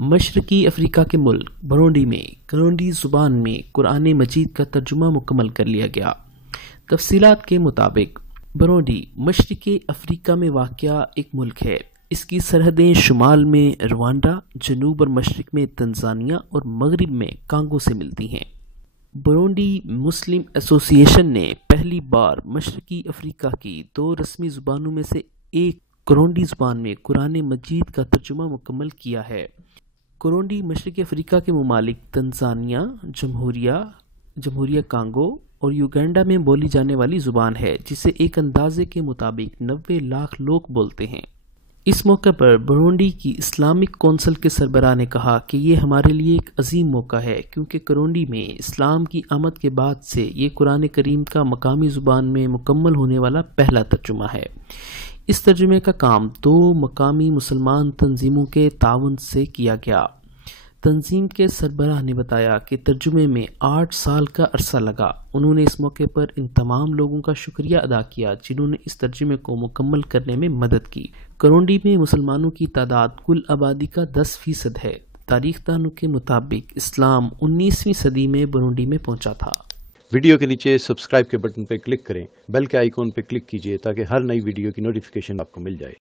مشرقی افریقہ کے ملک برونڈی میں کرونڈی زبان میں قرآن مجید کا ترجمہ مکمل کر لیا گیا۔ تفصیلات کے مطابق برونڈی مشرقی افریقہ میں واقع ایک ملک ہے۔ اس کی سرحدیں شمال میں روانڈا، جنوب اور مشرق میں تنزانیہ اور مغرب میں کانگو سے ملتی ہیں۔ برونڈی مسلم ایسوسی ایشن نے پہلی بار مشرقی افریقہ کی 2 رسمی زبانوں میں سے ایک کرونڈی زبان میں قرآن مجید کا ترجمہ مکمل کیا ہے۔ کرونڈی مشرقی افریقہ کے ممالک تنزانیہ، جمہوریہ کانگو اور یوگینڈا میں بولی جانے والی زبان ہے، جسے ایک اندازے کے مطابق 90 لاکھ لوگ بولتے ہیں۔ اس موقع پر برونڈی کی اسلامک کونسل کے سربراہ نے کہا کہ یہ ہمارے لیے ایک عظیم موقع ہے، کیونکہ کرونڈی میں اسلام کی آمد کے بعد سے یہ قرآن کریم کا مقامی زبان میں مکمل ہونے والا پہلا ترجمہ ہے۔ اس ترجمے کا کام 2 مقامی مسلمان تنظیموں کے تعاون سے کیا گیا۔ تنظیم کے سربراہ نے بتایا کہ ترجمے میں 8 سال کا عرصہ لگا۔ انہوں نے اس موقع پر ان تمام لوگوں کا شکریہ ادا کیا جنہوں نے اس ترجمے کو مکمل کرنے میں مدد کی۔ کرونڈی میں مسلمانوں کی تعداد کل آبادی کا 10% ہے۔ تاریخ دانوں کے مطابق اسلام 19ویں صدی میں برونڈی میں پہنچا تھا۔ ویڈیو کے نیچے سبسکرائب کے بٹن پر کلک کریں، بیل کے آئیکن پر کلک کیجئے تاکہ ہر نئی ویڈیو کی نوٹیفیکیشن آپ کو مل جائے۔